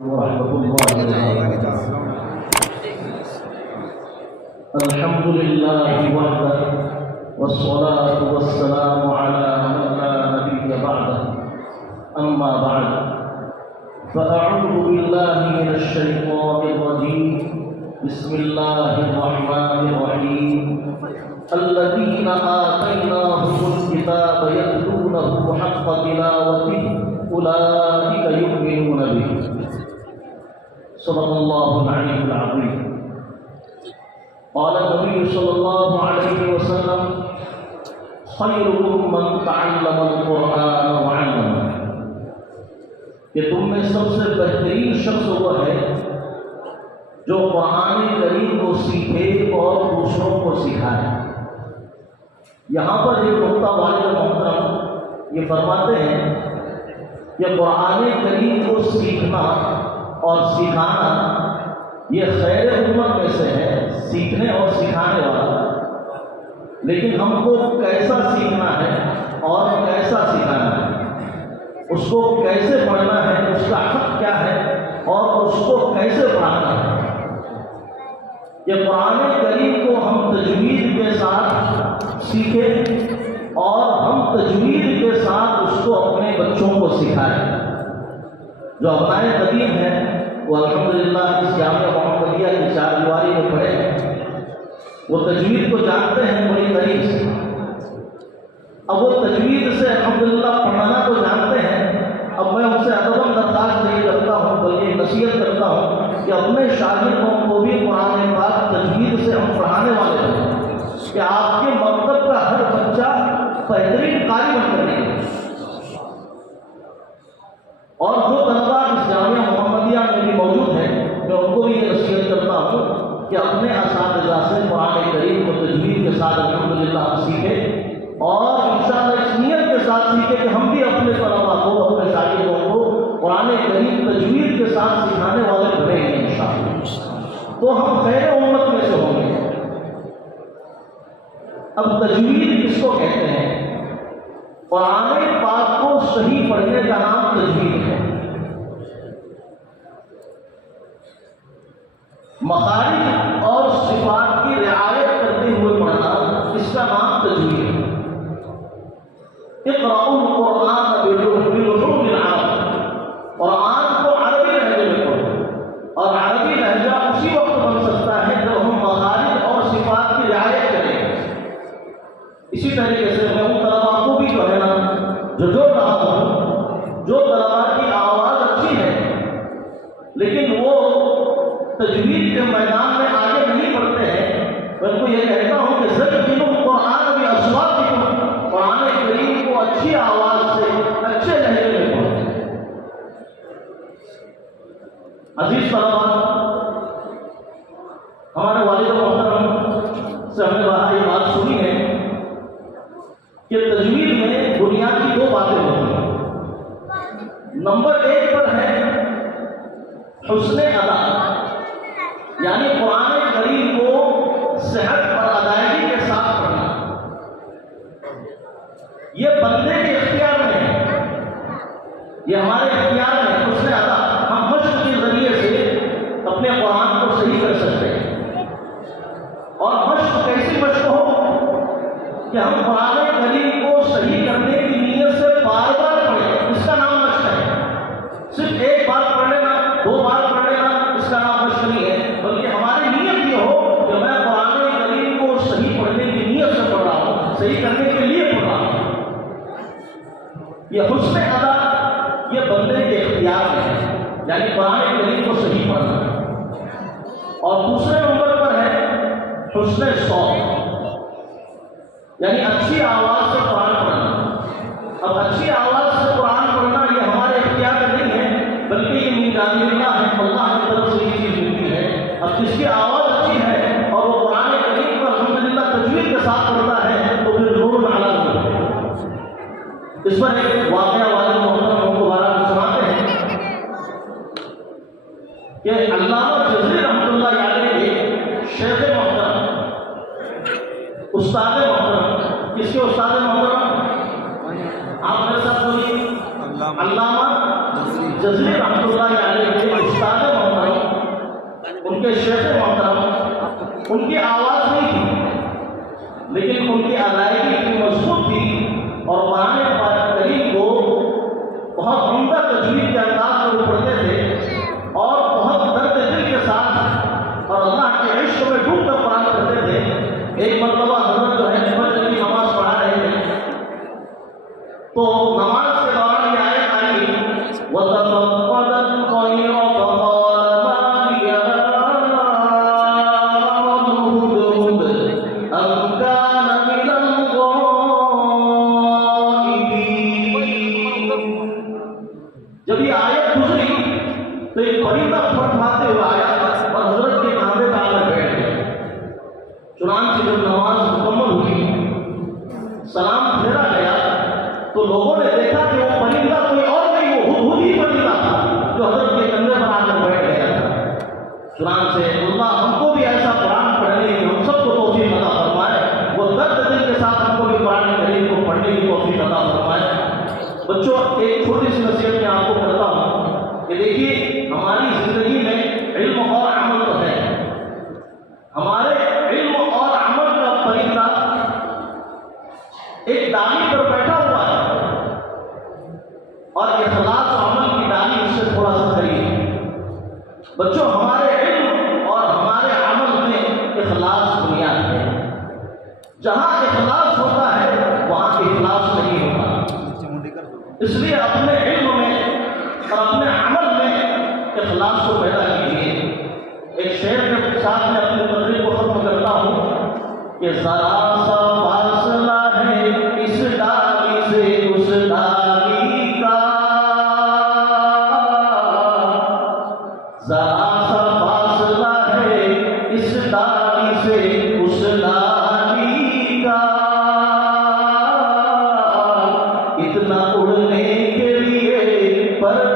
ورحمة الله وبركاته. الحمد لله وحده والصلاة والسلام على من لا نبي بعده. أما بعد، فأعوذ بالله من الشيطان الرجيم. بسم الله الرحمن الرحيم. الذين آتيناهم الكتاب يتلونه حق تلاوته أولئك يؤمنون به. صدق الله العلي العظيم. قال النبي صلى الله عليه وسلم: خيركم من تعلم القرآن وعلمه. کہ تم میں سب سے بہترین شخص وہ ہے جو قرآن کریم کو سیکھے اور دوسروں کو سکھائے. یہاں پر یہ نقطہ والد محترم یہ فرماتے ہیں کہ قرآن کریم کو سیکھنا اور سکھانا یہ خیر امت میں سے ہے، سیکھنے اور سکھانے والا. لیکن ہم کو کیسا سیکھنا ہے اور کیسا سکھانا ہے، اس کو کیسے پڑھنا ہے، اس کا حق کیا ہے اور اس کو کیسے پڑھانا ہے. یہ قرآن کریم کو ہم تجوید کے ساتھ سیکھیں اور ہم تجوید کے ساتھ اس کو اپنے بچوں کو سکھائیں. جو ابنائے قدیم ہیں وہ الحمدللہ اس جامعہ محمدیہ کی چار دیواری میں پڑھے ہیں، وہ تجوید کو جانتے ہیں بڑی قریب سے. اب وہ تجوید سے الحمدللہ پڑھنا تو جانتے ہیں. اب میں ان سے ادب درخواست نہیں کرتا ہوں بلکہ نصیحت کرتا ہوں کہ اپنے شاگردوں کو بھی قرآن پاک تجوید سے ہم پڑھانے والے ہیں کہ آپ کے مکتب کا ہر بچہ بہترین قاری بن کر رہے. اور جو طلبا اس جامعہ محمدیہ میں بھی موجود ہیں میں ان کو بھی یہ نصیحت کرتا ہوں کہ اپنے اساتذہ سے قرآن کریم کو تجوید کے ساتھ الحمدللہ ہم سیکھیں اور انشاءاللہ اس نیت کے ساتھ سیکھیں کہ ہم بھی اپنے طلبا کو اپنے شاگردوں کو قرآن کریم تجوید کے ساتھ سکھانے والے بنیں گے انشاءاللہ، تو ہم خیر امت میں سے ہوں گے. اب تجوید کس کو کہتے ہیں؟ قرآن پاک کو صحیح پڑھنے کا نام تجوید ہے. مخارج اور صفات کی رعایت کرتے ہوئے پڑھنا اس کا نام تجوید ہے. اقرأوا القرآن بالحروف العرب. قرآن کو عربی لہجے میں پڑھو، اور عربی لہجہ اسی وقت بن سکتا ہے جب ہم مخارج اور صفات کی رعایت کریں. اسی طریقے سے میں ان طلبا کو بھی جو ہے نا جو رہا ہوں، جو طلبا کی آواز اچھی ہے لیکن وہ تجوید کے میدان میں آگے نہیں بڑھتے ہیں، میں ان کو یہ کہتا ہوں کہ زیّنوا القرآن بأصواتکم. قرآن کریم کو اچھی آواز سے اچھے لہجے میں پڑھو. عزیز طلبا، ہمارے والد محترم سے ہم نے یہ بات سنی ہے کہ تجوید میں بنیادی دو باتیں ہوتی ہیں. نمبر 1 پر ہے حسن ادا، یعنی قرآن کریم کو صحت اور ادائیگی کے ساتھ پڑھنا. یہ بندے کے اختیار میں ہے، یہ ہمارے اختیار میں ہے. حسن ادا ہم مشق کے ذریعے سے اپنے قرآن کو صحیح کر سکتے ہیں. اور مشق کیسی مشق ہو کہ ہم قرآن کریم کو صحیح کرنے کی نیت سے بار بار پڑھیں، اس کا نام مشق ہے. صرف ایک بار پڑھ لینا، 2 بار پڑھ لینا اس کا نام مشق نہیں ہے، بلکہ ہماری نیت یہ ہو کہ میں قرآن کریم کو صحیح پڑھنے کی نیت سے پڑھ رہا ہوں، صحیح کرنے کے لیے پڑھ رہا ہوں. یہ حسن ادا یہ بندے کے اختیار میں ہے، یعنی قرآن کریم کو صحیح پڑھنا. اور دوسرے نمبر پر ہے حسن صوت، یعنی اچھی آواز سے قرآن پڑھنا. اب اچھی آواز سے قرآن پڑھنا یہ ہمارے اختیار میں نہیں ہے بلکہ یہ میزانیہ ہے، اللہ کی طرف سے یہ چیز ملتی ہے. اب جس کی آواز اچھی ہے اور وہ قرآن کریم کو الحمدللہ تجوید کے ساتھ پڑھتا ہے تو پھر نور علی نور. اس پر ایک واقعہ والد محترم کو بارہ سناتے ہیں کہ علامہ جزری رحمۃ اللہ علیہ کے شیخ محترم استاد محترم، کس کے استاد محترم؟ آپ میرے ساتھ بولیے. علامہ جزری رحمۃ اللہ علیہ کے ان کے شیخ محترم ان کی آواز نہیں تھی، لیکن ان کی ادائیگی اتنی مضبوط تھی اور قرآن پاک کریم کو بہت عمدہ تجوید کے انداز میں پڑھتے تھے اور بہت درد دل کے ساتھ اور اللہ کے عشق میں ڈوب کر قرآن پڑھتے تھے۔ ایک مرتبہ حضرت جو ہے فجر کی نماز پڑھا رہے تھے تو نماز کے دوران یہ آیت آئی وَتَفَقَّدَ الطَّيْرَ فَقَالَ مَا لِيَ لَا أَرَى الْهُدْهُدَ أَمْ كَانَ مِنَ جب یہ آیت گزری تو ایک پرندہ پھٹپھاتے ہوئے آیا اور حضرت کے کاندھے پہ آ کر بیٹھ گیا۔ چنانچہ جب نماز مکمل ہوئی، سلام پھیرا گیا تو لوگوں نے دیکھا کہ وہ پرندہ کوئی اور نہیں، وہ ہدہد ہی پرندہ تھا جو حضرت کے کندھے پر آ کر بیٹھ گیا تھا۔ چنانچہ اللہ ہم کو بھی ایسا قرآن پڑھنے کی ہم سب کو توفیق عطا فرمائے، وہ درد دل کے ساتھ ہم کو بھی قرآن کریم کو پڑھنے کی توفیق عطا فرمائے۔ بچوں، ایک چھوٹی سی نصیحت میں آپ کو کرتا ہوں کہ دیکھیے ہماری زندگی میں علم اور عمل تو ہے، ہمارے علم اور عمل کا پرندہ ایک ڈالی پر بیٹھا ہوا ہے اور اخلاص و عمل کی ڈالی اس سے تھوڑا سا قریب ہے۔ بچوں، ہمارے علم اور ہمارے عمل میں اخلاص بنیاد ہے۔ جہاں اخلاص ہوتا ہے وہاں اخلاص نہیں ہوتا، اس لیے اپنے علم میں اور اپنے عمل میں اخلاص کو پیدا کیجیے۔ ایک شعر کے ساتھ میں اپنی تقریر کو ختم کرتا ہوں کہ ذرا سا فاصلہ ہے اس ڈالی سے اس ڈالی کا، ذرا سا فاصلہ ہے اس ڈالی سے اس ڈالی کا، اتنا اڑنے کے لیے پر